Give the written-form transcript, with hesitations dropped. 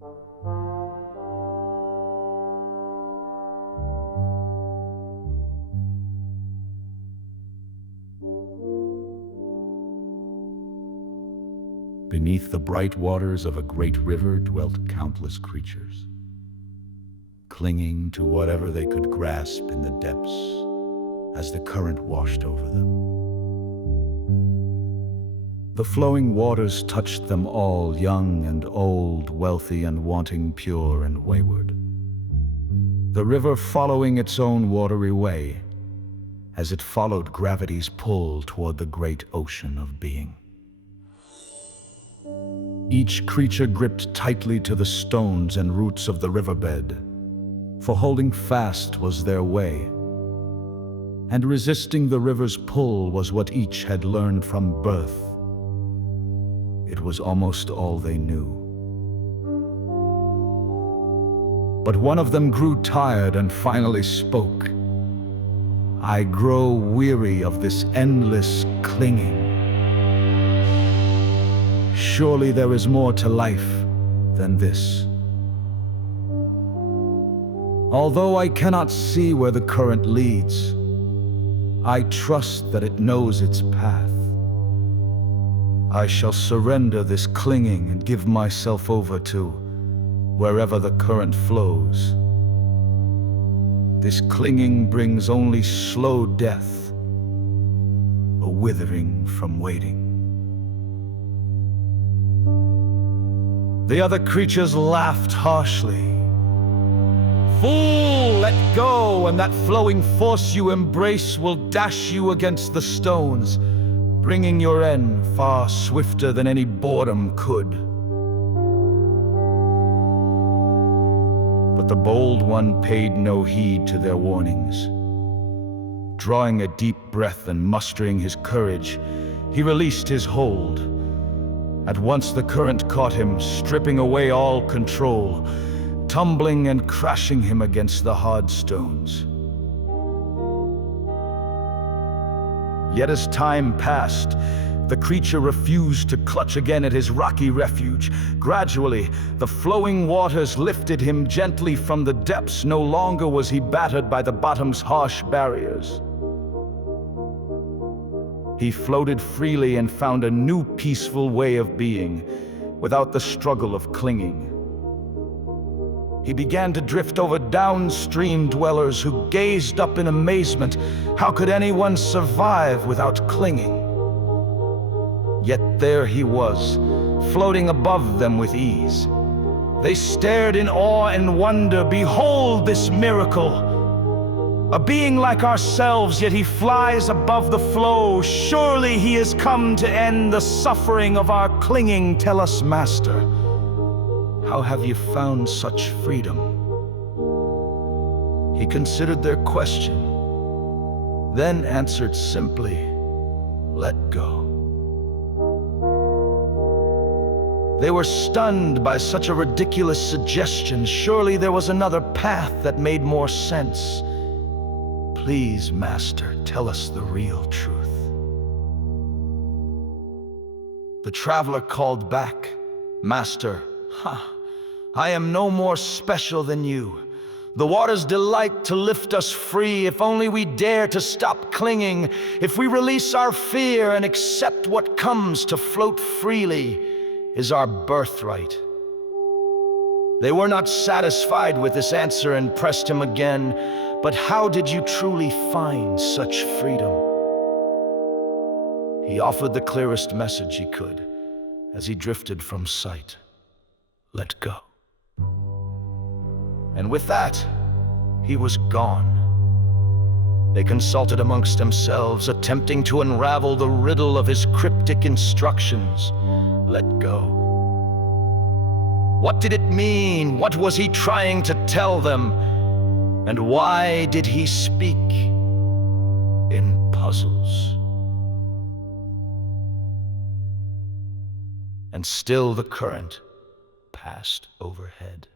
Beneath the bright waters of a great river dwelt countless creatures, clinging to whatever they could grasp in the depths as the current washed over them. The flowing waters touched them all, young and old, wealthy and wanting, pure and wayward. The river following its own watery way, as it followed gravity's pull toward the great ocean of being. Each creature gripped tightly to the stones and roots of the riverbed, for holding fast was their way, and resisting the river's pull was what each had learned from birth. It was almost all they knew. But one of them grew tired and finally spoke. "I grow weary of this endless clinging. Surely there is more to life than this. Although I cannot see where the current leads, I trust that it knows its path. I shall surrender this clinging and give myself over to wherever the current flows. This clinging brings only slow death, a withering from waiting." The other creatures laughed harshly. "Fool, let go, and that flowing force you embrace will dash you against the stones, bringing your end far swifter than any boredom could." But the bold one paid no heed to their warnings. Drawing a deep breath and mustering his courage, he released his hold. At once the current caught him, stripping away all control, tumbling and crashing him against the hard stones. Yet as time passed, the creature refused to clutch again at his rocky refuge. Gradually, the flowing waters lifted him gently from the depths. No longer was he battered by the bottom's harsh barriers. He floated freely and found a new peaceful way of being, without the struggle of clinging. He began to drift over downstream dwellers who gazed up in amazement. How could anyone survive without clinging? Yet there he was, floating above them with ease. They stared in awe and wonder. "Behold this miracle! A being like ourselves, yet he flies above the flow. Surely he has come to end the suffering of our clinging. Tell us, Master, how have you found such freedom?" He considered their question, then answered simply, "Let go." They were stunned by such a ridiculous suggestion. Surely there was another path that made more sense. "Please, Master, tell us the real truth." The traveler called back, "Master, I am no more special than you. The waters delight to lift us free if only we dare to stop clinging, if we release our fear and accept what comes. To float freely is our birthright." They were not satisfied with this answer and pressed him again. "But how did you truly find such freedom?" He offered the clearest message he could as he drifted from sight. "Let go." And with that, he was gone. They consulted amongst themselves, attempting to unravel the riddle of his cryptic instructions. Let go. What did it mean? What was he trying to tell them? And why did he speak in puzzles? And still the current passed overhead.